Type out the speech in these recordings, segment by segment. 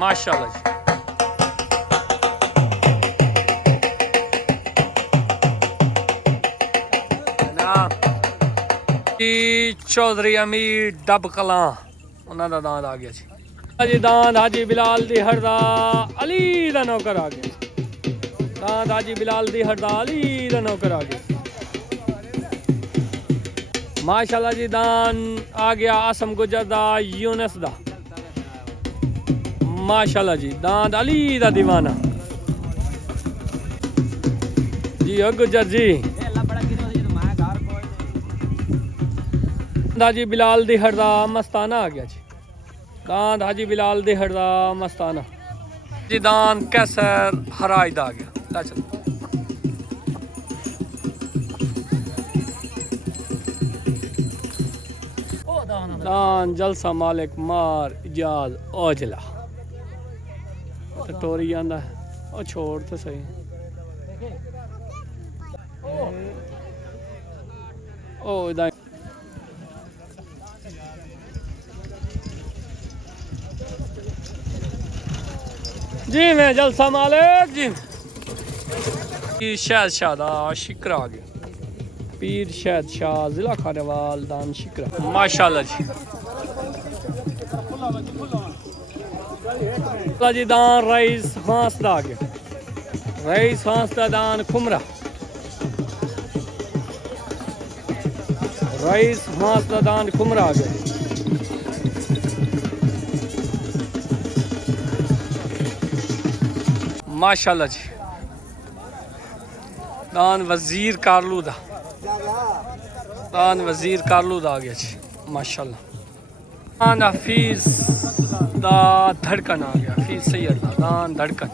माशाल्लाह जी। चौधरी अमीर डब कलां उन्हों का दांद आ गया जी। जी दांद हाजी बिलाल दी हरदा अली दा नौकर आ गया। दांद हाजी बिलाल दी हरदा अली दा नौकर आ गया। माशाल्लाह जी दांद आ गया आसम गुजर दा यूनस दा। माशाल्लाह जी दांद अली दा दीवाना जी ओ गुजर जी। हाजी बिलाल दी हरदा मस्ताना आ गया जी। दांद हाजी बिलाल दी हरदा मस्ताना जी। दांद कैसर हराज दा आ गया। दांद जलसा मालिक मार इजाज औजला टोरी आंदा ओ छोड़ तो सही ओ इदा जी मैं जलसा मालिक जी। शहद शादा शिकरा आ गया। पीर शहद शाह जिला खानेवाल दान शिकरा माशाल्लाह जी। जी दान रईस हांस दा आ गया। रईस हांस दा दान खुमरा। रईस हांस दा दान खुमरा आ गया। माशाल्लाह जी। दान वजीर कारलू दा। दान वजीर कारलू दा आ गया जी माशाल्लाह। दान हफीज दा धड़कन आ गया। हफीज सैयद दा दान धड़कन।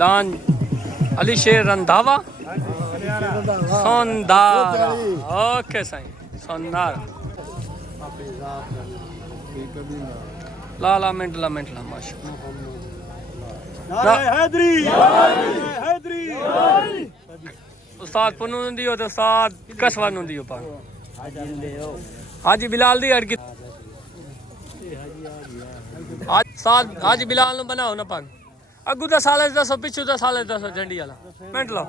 दान अली शेर रंधावा सोनदारा ओके साईं सोनदारा ला मिंट ला माशाल्लाह। उस्ताद पुनू दियो तो उस्ताद कसवा नु दियो पा हाजी बिलाल दी अड़की आज साथ हाजी बिलाल नु बनाओ ना पा अगू दा साले दसो पिछू दा साले दसो झंडी वाला मिंट लो।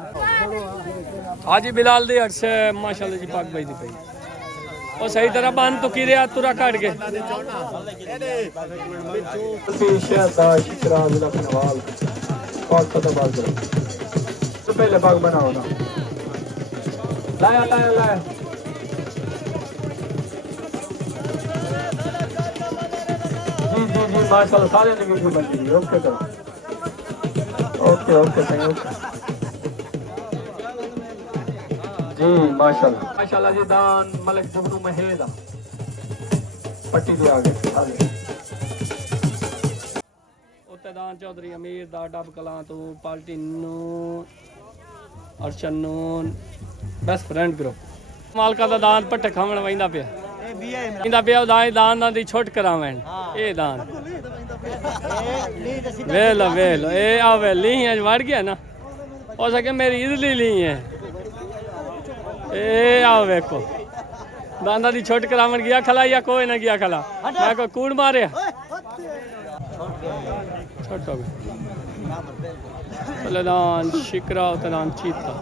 हाजी बिलाल दी अड़ से माशाल्लाह जी पाक भाई दी पई ओ सही तरह बांध तो की रिया तुरा काट के तो पहले बाग बनाओ ना लाया लाया लाया जी जी जी माशाल्लाह सारे ने वीडियो बन गई। ओके करो ओके ओके सही ओके जी माशाल्लाह माशाल्लाह जी। दान मलिक जुगनू महेदा पट्टी दे आ गए उत्ते दान चौधरी अमीर दा डब कलां तो पार्टी नू अर्शन नून बेस्ट फ्रेंड ग्रुप मालका दा दान पट्टे खावण वैंदा पिया इंदा पिया दाई दान दी छोट करावण ए दान वेलो वेलो ए आवे ली आज वड़ गया ना हो सके मेरी इजली ली है ए आओ वेखो दांदा दी छोट करावण गया खला या कोई ना गया खला मैं को कूड़ मारे छोटो चले दान शिकरा उते दान चीता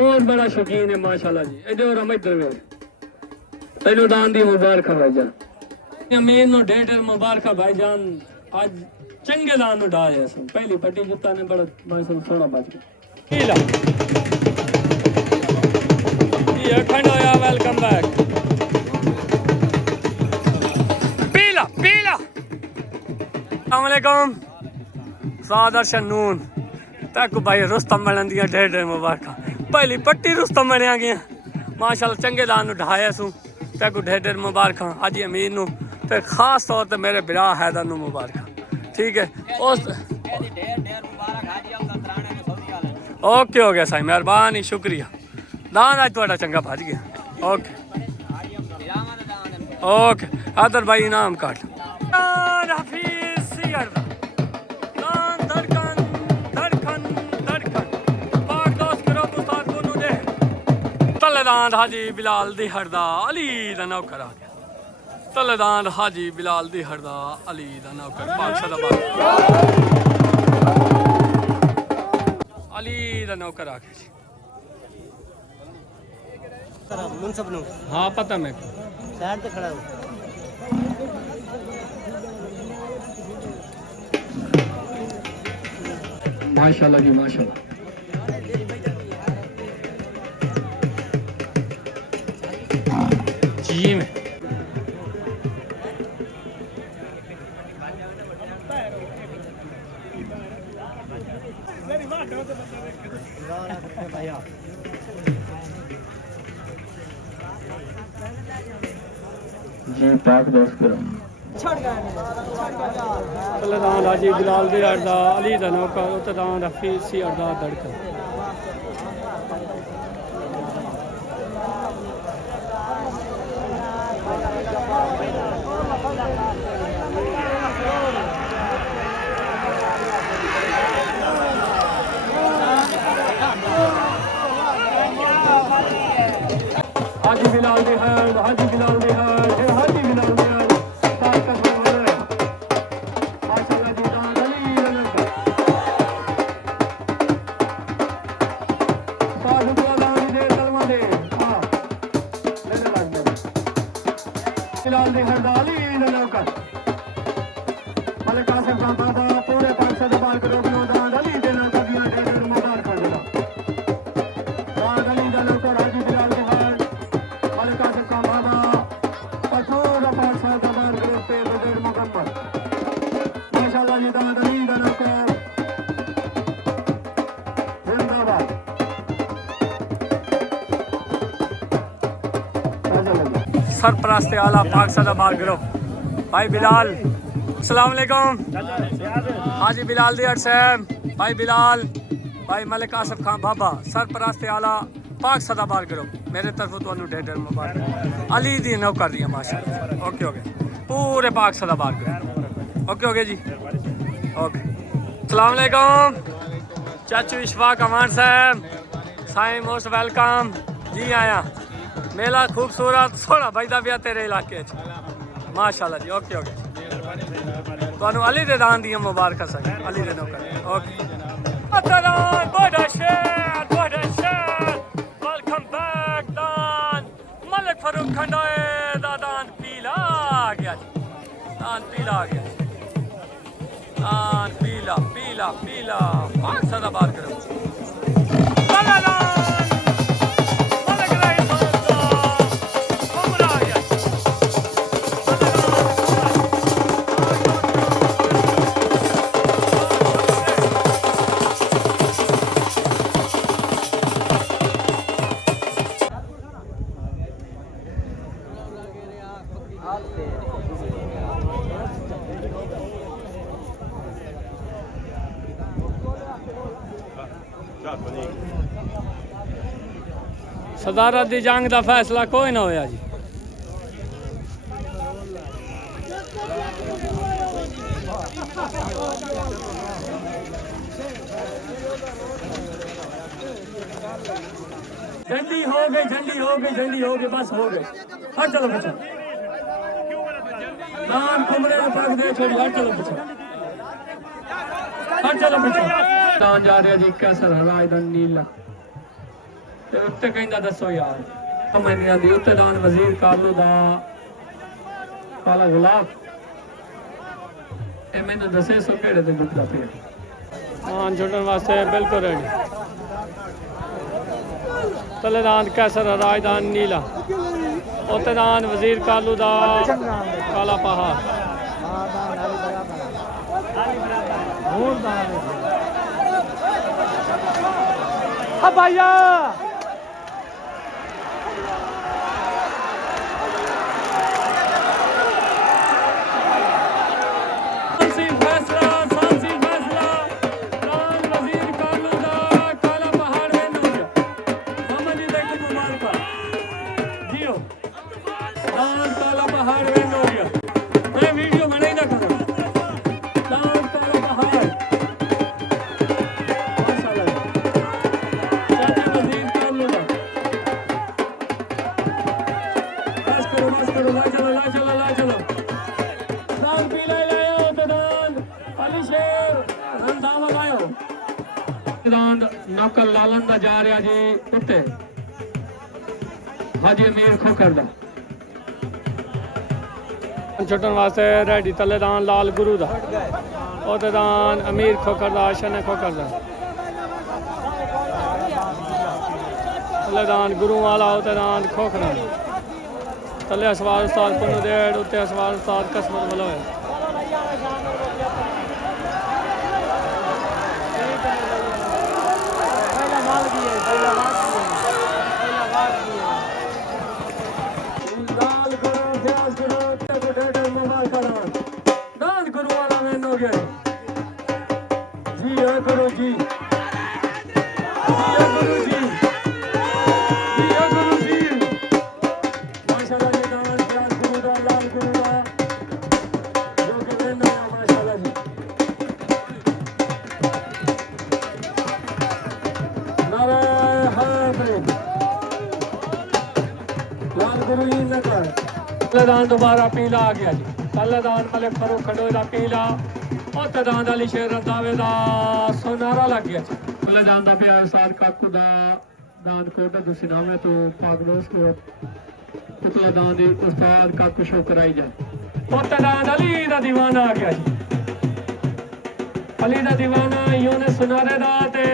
बहुत बड़ा शौकीन है माशाल्लाह जी। इधर हम इधर वे तेनू दान दी मुबारक भाईजान। अमीन नो ढेर मुबारक भाईजान। आज चंगे दान नु डाले असन पहली पट्टी जुत्ता ने बड़ा मासूम सोना बच गया। ये खंड होया वेलकम बैक। पीला पीला अस्सलाम वालेकुम सादर शनून तक भाई रुस्तम बनन दियां ढेर मुबारक। पहली पट्टी रुस्तम बनया गया माशाल्लाह चंगे दान ढाया सू तक ढेर मुबारक। हाजी अमीर नु ते खास तौर ते मेरे बिरा हैदर नु मुबारक। ठीक है उस ओके हो गया साईं मेहरबानी शुक्रिया। दान आज थोड़ा चंगा भज गया। ओके ओके आदर भाई इनाम काट तलेदान हाजी बिलाल दी हरदा अली दा नौकर आ गया। तलेदान हाजी बिलाल दी हरदा अली दा नौकर पाक सदाबाद अली दा नौकर आ गया। हाँ पता मैं साइड पे खड़ा हूँ। माशाल्लाह जी माशाल्लाह। जी में जी पाक दोस्त करो तलेदान हाजी बिलाल दे अड्डा अली दा नौका उतदान हफीज सी अड्डा धड़कन। हाजी बिलाल दे हर हाजी बिलाल दे हर हाजी बिलाल दे हर ताकत वाले माशाल्लाह जी दान अली लगा साधु दान दे कलमा दे हां ले लग दे बिलाल दे हर अली लगा मलिक कासिम खान बाबा पूरे पाक सदाबाद करो दान अली दे लगा दिया ढेर मुबारक कर देना दान अली दा लगा हाजी बिलाल दे हर मलिक कासिम खान बाबा पूरे पाक सदाबाद करो पे बदर मुकम्मल माशाल्लाह जी दान अली दा लगा जिंदाबाद। सरपरस्त आला पाक सदाबाद करो भाई बिलाल अस्सलाम वालेकुम हाजी बिलाल दी साहब भाई बिलाल भाई मलिक कासिम खान बाबा सरपरस्त आला पाक सदाबाद करो मेरे तरफ तो ढेर मुबारक अली दी नौकर दिया माशाल्लाह। ओके ओके पूरे पाक सदाबाद करो। ओके ओके जी ओके अस्सलाम वालेकुम चाचू इशफाक अमान साहब साईं मोस्ट वेलकम जी आया मेला खूबसूरत सोना बजदा पिया तेरे इलाके माशाल्लाह जी। ओके ओके ਤੁਹਾਨੂੰ ਅਲੀ ਦੇ ਦਾਨ ਦੀਆਂ ਮੁਬਾਰਕਾਂ ਸਹੀ ਅਲੀ ਦੇ ਨੌਕਰ। ਓਕੇ ਅਤਰਾਨ ਬੜਾ ਸ਼ੇਰ ਵੈਲਕਮ ਬੈਕ ਦਾਨ ਮਲਿਕ ਫਾਰੂਕ ਖੰਡਾਏ ਦਾ ਦਾਨ ਪੀਲਾ ਆ ਗਿਆ ਜੀ ਦਾਨ ਪੀਲਾ ਆ ਗਿਆ ਦਾਨ ਪੀਲਾ ਪੀਲਾ ਪੀਲਾ ਪਾਕ ਸਦਾਬਾਦ ਕਰੋ सदारत दी जंग दा फैसला कोई ना होया जी। झंडी हो गई झंडी हो गई झंडी हो गई बस हो गई। हट चलो बच्चों दान कुमरे में पग दे छोड़ी हट चलो बच्चों हट चलो बच्चों दान जा रहे जी कैसर हलायदन नीला ਤੇ ਉੱਤੇ ਕਹਿੰਦਾ ਦੱਸੋ ਯਾਰ ਮੈਨੀ ਆਂਦੀ ਉੱਤੇ ਦਾਨ ਵਜ਼ੀਰ ਕਾਲੂ ਦਾ ਕਾਲਾ ਗੁਲਾਬ ਇਹ ਮੈਨੂੰ ਦੱਸੇ ਸੋ ਕਿਹੜੇ ਤੇ ਦੁੱਖਦਾ ਪਿਆ ਹਾਂ ਛੱਡਣ ਵਾਸਤੇ ਬਿਲਕੁਲ ਰੈਡੀ ਤਲੇਦਾਨ ਕੈਸਰ ਰਾਜਦਾਨ ਨੀਲਾ ਉੱਤੇ ਦਾਨ ਵਜ਼ੀਰ ਕਾਲੂ ਦਾ ਕਾਲਾ ਪਹਾੜ भाइया नौकर लालन दा जा रहा जी उत्ते हाजी अमीर खोकर दा छुट्टन वास्ते रेडी तलेदान लाल गुरु दा ओतेदान अमीर खोकर दा शने खोकर दा तलेदान गुरु वाला ओतेदान खोखरा तले असवार उस्ताद पुनु देड़ उत्ते असवार उस्ताद कसमत मलोए तलेदान दोबारा पीला आ गया जी तलेदान मलिक फरूक खडोए दा पीला और तलेदान अली शेर रंधावे दा सोनारा लग गया जी तलेदान दा पिया उस्ताद काकू दा दान कोट दुसिनामे तो पाक दोस्त को तलेदान दी उस्ताद काकू शो कराई जाए और तलेदान अली दा दीवाना आ गया जी अली दा दीवाना यूने सुनारे दा ते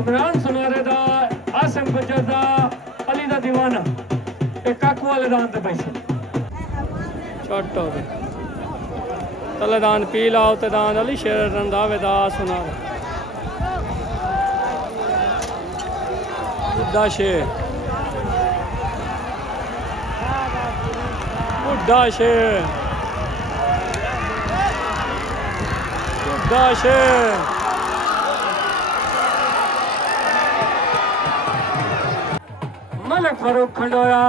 इमरान सुनारे दा आसिम गुजर दा अली दा दीवाना एक काकू वाले दान ते पैसे छोट हो गए तलेदान पीला उतेदान अली शेर रंधावे दा सुनारा बुड्ढा शेर बुड्ढा शेर बुड्ढा शेर मलिक फरूक खंडोया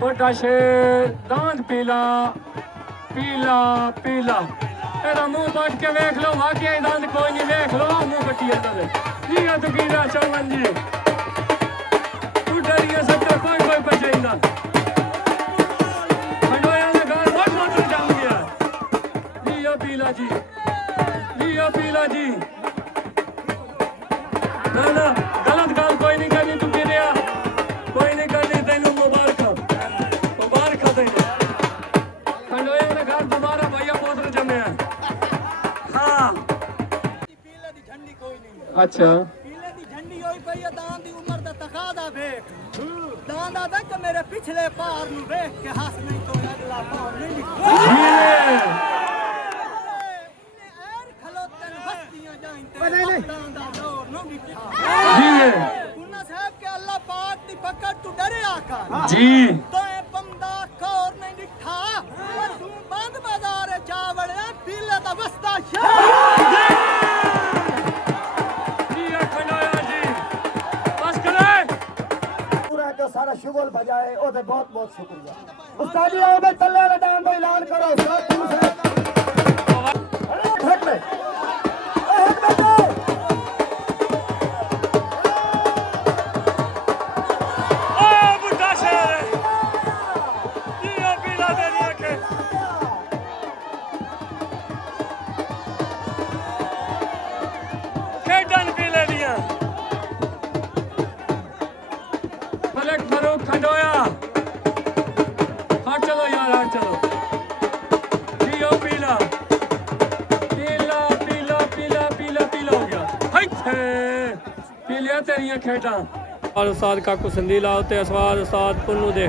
बुड्ढा शेर दांत पीला पीला पीला तेरा मुंह बट के वेख लो वाकई दांत कोई नहीं वेख लो मुंह बटी है जी तो कीरा चौवन जी तू डरिए सकते कोई कोई बचेगा खंडोया ने घर बहुत मोटर जम गया लियो पीला जी ना ना गलत गाल कोई नहीं करनी तू गिरिया कोई नहीं करनी तेनू मुबारक तेनू खंडोया ने घर दोबारा भैया पोत्र जमे हाँ अच्छा पीले दी झंडी होई पई है दान दी उम्र दा तकादा देख दान दा तक मेरे पिछले पार नु देख के हंस नहीं तो अगला पार नहीं एर खलोतन बस्तियां जाइंते दान दा दौर नु बिठा जी उन्ना साहब के अल्लाह पाक दी पकड़ तू डरे आका जी तो ए बंदा कौर नहीं दिखा तू बंद बाजार चावल पीले दा बस्ता सारा शुगल बजाए ओदे बहुत बहुत शुक्रिया उस्ताद जी आओ बे तल्ले दान दा ऐलान करो हट ले हट बेटे ओ बुड्ढा शेर ये पीला दे दिया के खेडन पीले दिया शेख फरूक खंडोया हाँ चलो यार हाँ चलो पियो पीला पीला पीला पीला पीला पीला हो गया हाय पी लिया तेरिया खेटा और उस्ताद काकू संदीला होते अस्वाद उस्ताद पुन्नू दे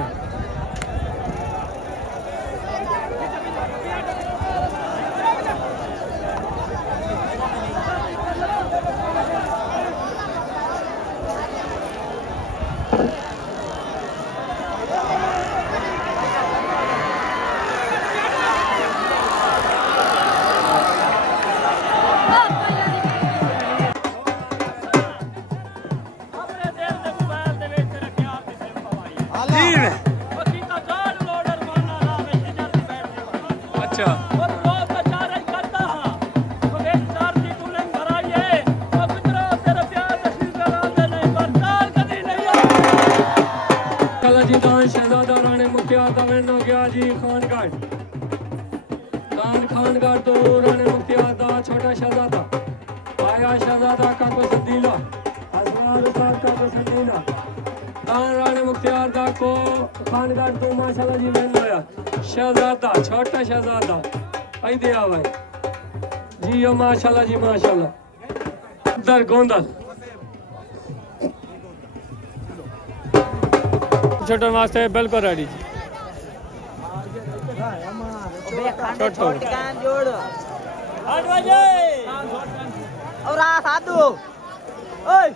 अच्छा शहजादा राणे मुखिया तवेन हो गया जी खानगढ़ खानगढ़ तो राणे मुखिया दा छोटा शहजादा आया शहजादा का को संदीला असवार उस्ताद का को संदीला राणे मुखिया दा को खानगढ़ तो माशाल्लाह जी वेन होया शहजादा छोटा शहजादा आई दे आवे जी यो माशाल्लाह जी माशाल्लाह दर गोंदल छोटन वास्ते बिल्कुल रेडी जी छोटो और आ साधु ओए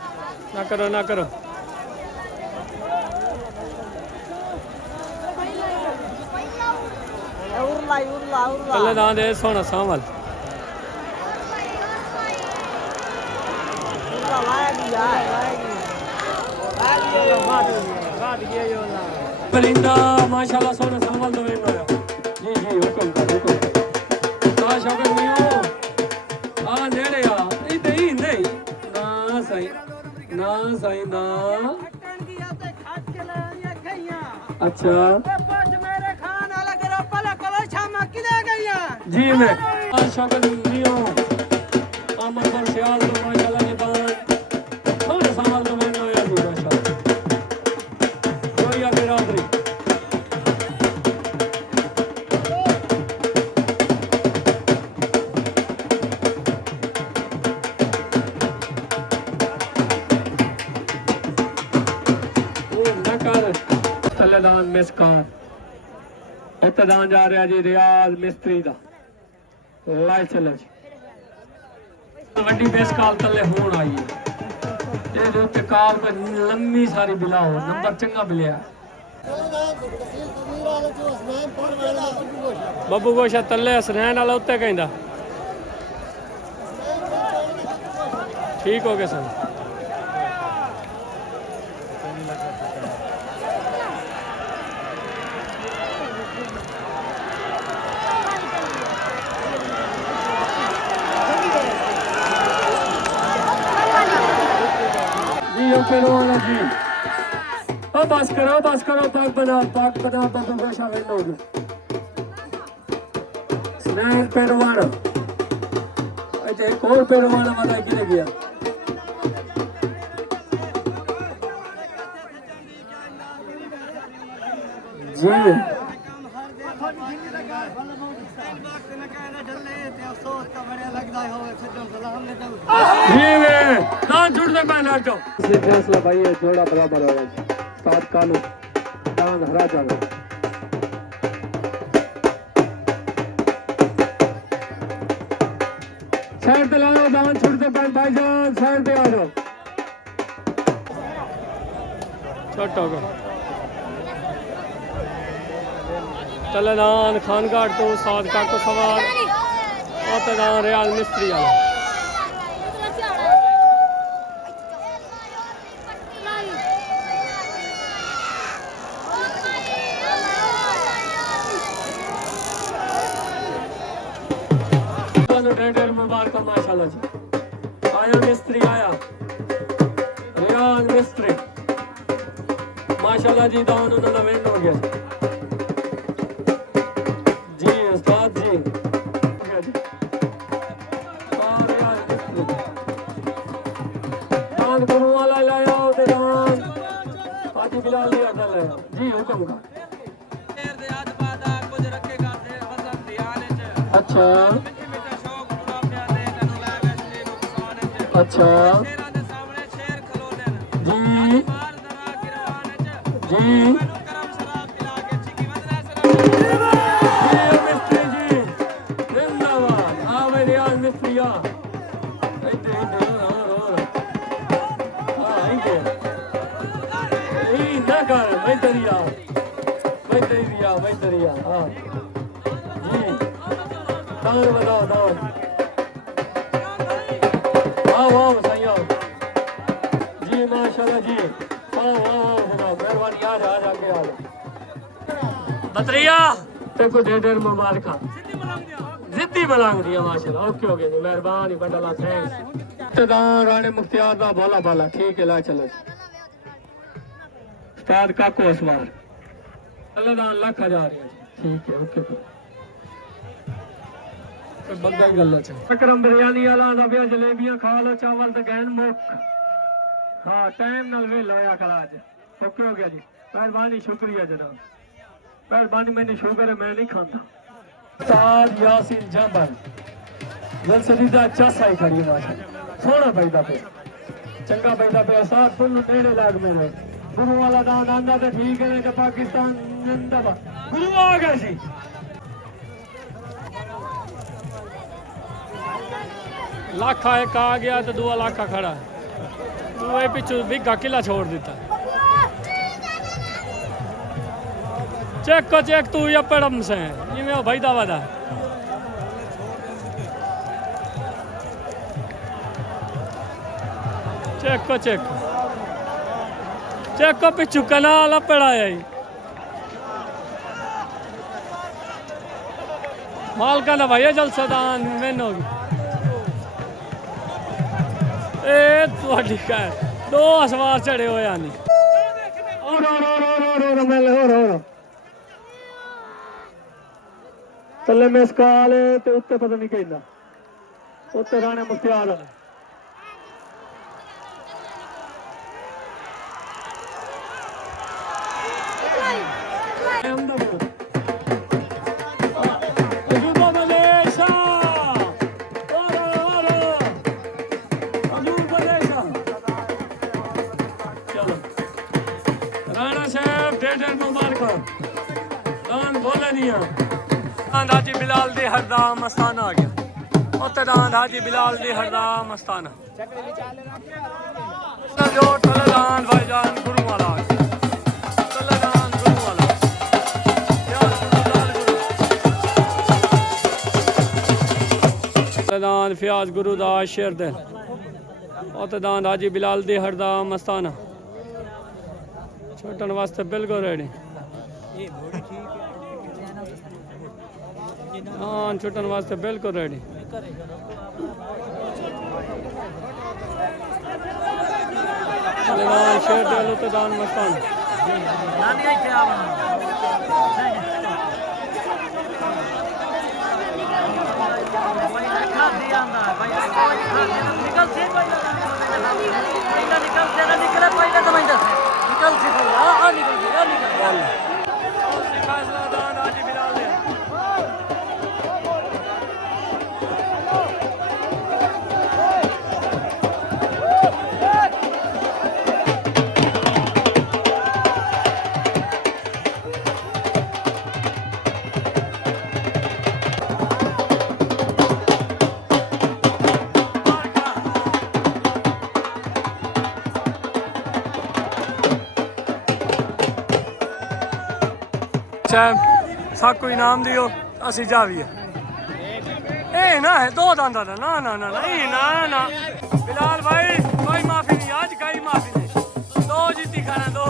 ना करो ना करो उरला उरला उरला पहले दान दे सोना सावल उरला लाएगी परिंदा माशाल्लाह सोना सावल तो वेन होया जी जी हुक्म कर हुक्म का शौकत नहीं हो आ नेड़े आ नहीं नहीं ना सही ना अच्छा जी मैं शौकत नहीं हो अमर पर ख्याल तो माशाल्लाह जी दान सोना सावल तो वेन होया जी माशाल्लाह कोई बिरादरी तलेदान मिसकार उत्तदान जा रहा जी रियाज मिस्त्री दा लाई चलो जी वड्डी बेसकाल तले होण आई है ये जो टिकाल पे लंबी सारी बिला हो नंबर चंगा मिलिया बब्बू गोशा तले हसनैन वाला उत्ते कहंदा ठीक हो गया सन जी बस करो पाक बना बब्बू गोशा वेन हो गया स्नैन पेरवाना एक और पेरवाना वाला गिर गया जी फैसला भाई है जोड़ा बराबर होगा सात कानू दान हरा जाना साइड पे लाओ दान छुड़ते भाईजान साइड पे आ जाओ छोटा होगा तलेदान खानगढ़ तो सात का को सवार औतदान रियाज मिस्त्री वाला मुबारक माशाल्लाह जी आया मिस्त्री आया रियाज मिस्त्री माशाल्लाह जी दान उन्होंने वेन हो गया जी उस्ताद जी दान करो वाला लाया दान पार्टी बिला बिलाल दे अदल है जी हुक्म का शेर दे आज बादा कुछ रखेगा दे मतलब ध्यान च अच्छा मिट्टी मिट्टा शौक पूरा प्या दे तनु ला वैसे नुकसान च अच्छा शेरां दे सामने शेर खलोने जी मार दरा गिरवान च जी मैनू करम शराब पिला के चिकी वदना जी मिस्त्री जी जिंदाबाद आवे रियाज मिस्त्रिया इधर इधर और हां इधर ई ना कर मैं दरिया हां जी दान बताओ दान वाह सैया जी माशाल्लाह जी वाह जनाब मेहरबानी आ जा आगे आ जा बतरिया ते को ढेर मुबारक जिद्दी मलांग दिया माशाल्लाह ओके हो गया जी मेहरबानी बंडला थैंक्स इब्तदान राणे मुख्तियार दा भोला भाला ठीक है ला चलो उस्ताद काको उस्मान अल्लाह दा लाख हजार है ठीक है ओके तो बंदा ही गल्ला च अकरम बिरयानी वाला दा भी जलेबियां खा लो चावल ते गैन मुक हां टाइम नाल वेला होया कल आज ओके हो गया जी मेहरबानी शुक्रिया जनाब मेहरबानी मैंने शुगर है मैं नहीं खाता उस्ताद यासीन जबर जलसरीदा चस आई खड़ी माशा सोना पैदा पे चंगा पैदा पे उस्ताद फुल नेड़े लाग मेरे गुरु वाला दान आंदा तो ठीक है नहीं तो पाकिस्तान जिंदाबाद गुरु आ गया जी लाखा एक आ गया तो दूआ लाखा खड़ा है वो पिछू बिगा किला छोड़ देता चेक को चेक तू या पड़म से ये में भाई दावा दा चेक को पिछू कनाल पड़ा है माल का ना भैया जलसदान मैन होगी ए थोड़ी का दो असवार चढ़े हो यानी और तले में स्काल ते उत्ते पता नहीं कहना उत्ते राणे मुख्तियार वाले हाजी बिलाल दी हरदा मस्ताना आ गया उत्ते दान हाजी बिलाल दी हरदा मस्ताना जो टलदान भाईजान गुरु वाला टलदान गुरु वाला टलदान फ्याज गुरु दा शेर दे उत्ते दान हाजी बिलाल दी हरदा मस्ताना छोटन वास्ते बिल्कुल रेडी हाँ छुट्टन वास्ते बिल्कुल रेडी शेर दे तो दान मस्तान साकू इनाम दियो असी जाविए ए ना है दो दांदा ना ना ना ना ना ना बिलाल भाई कोई माफी नहीं आज कोई माफी नहीं दो जीती खाना दो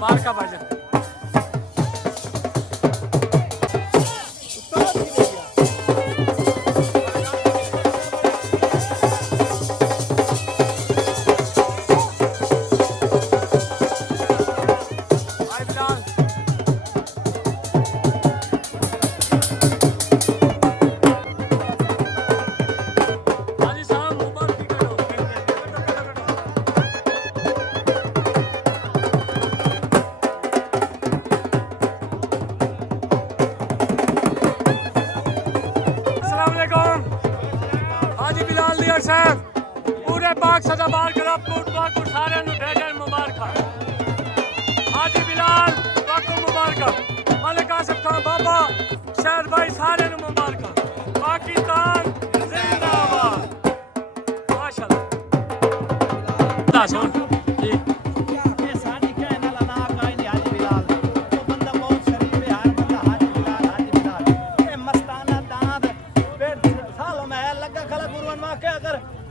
बाहर का बाजा बिलाल दियर साहब पूरे पाक सदाबार ग्रुप को सारे ढेर मुबारक हाजी बिलाल को मुबारक मलिक आसिफ खान बाबा शहर भाई सारे मुबारक पाकिस्तान जिंदाबाद माशाल्लाह जी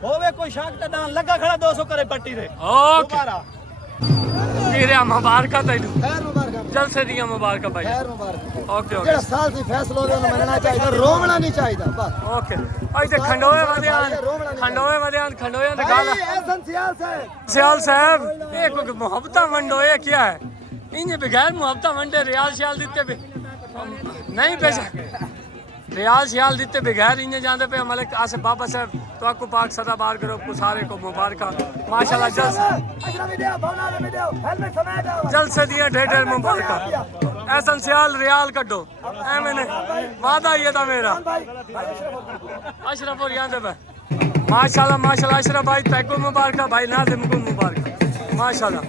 होवे कोई शाक दा दान लगा खड़ा 200 करे पट्टी रे ओके तेरे मुबारक तैनू खैर मुबारक जल से दिया मुबारक भाई खैर मुबारक ओके ओके जेड़ा साल सी फैसला होवे उन्हें मनना चाहिए रोवना नहीं चाहिए बस ओके आज ते खंडोए वदियान खंडोए ते गाला एहसन सियाल साहब ये कोई मोहब्बत वंडो ये क्या है इन्हें बगैर मोहब्बत वंडे रियाल शियाल दिते भी नहीं पैसे रियाल शियाल दिते बगैर इन्हें जाते पे मलिक आसिफ बाबा साहब तो आपको पाक सदाबार ग्रुप को सारे को मुबारक माशाल्लाह जल्द से दिया ढेर मुबारक एहसन सियाल रियाल कड्डो ए मैंने वादा ये था मेरा अशरफ और यहाँ पे माशाल्लाह अशरफ भाई तैको मुबारक भाई नाजिम को मुबारक माशाल्लाह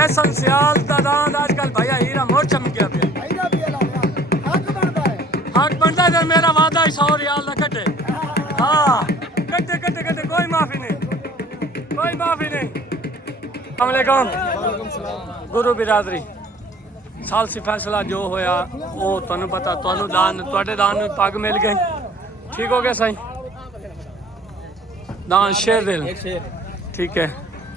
एहसन सियाल दादान आजकल भैया हीरा मोर चमक गया पे हक बनता है मेरा वादा 100 रियाल ना कटे हाँ कटे कोई माफी नहीं अस्सलाम वालेकुम गुरु बिरादरी साल सी फैसला जो होया वो तुहानू पता तुहानू दान तुहाडे दान में पग मिल गई ठीक हो गया साईं दान शेर दे ठीक है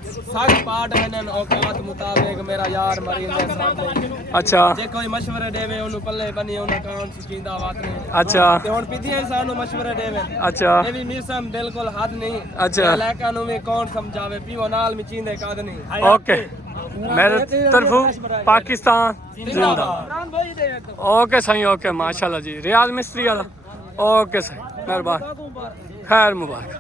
साग पाठ है न औकात मुताबिक मेरा यार मरीज है सामने अच्छा जे कोई मशवरे देवे ओनु पल्ले बनी ओनु काउन सुचींदा बात नहीं अच्छा ते हुन पीतियां सानू मशवरे देवे अच्छा ये भी मिसम बिल्कुल हद नहीं अच्छा इलाका में कौन समझावे पीओ नाल में चींदे काद नहीं ओके मेरे तरफों पाकिस्तान जिंदाबाद ओके साईं ओके माशाल्लाह जी रियाज मिस्त्री वाला ओके साईं मेहरबान खैर मुबारक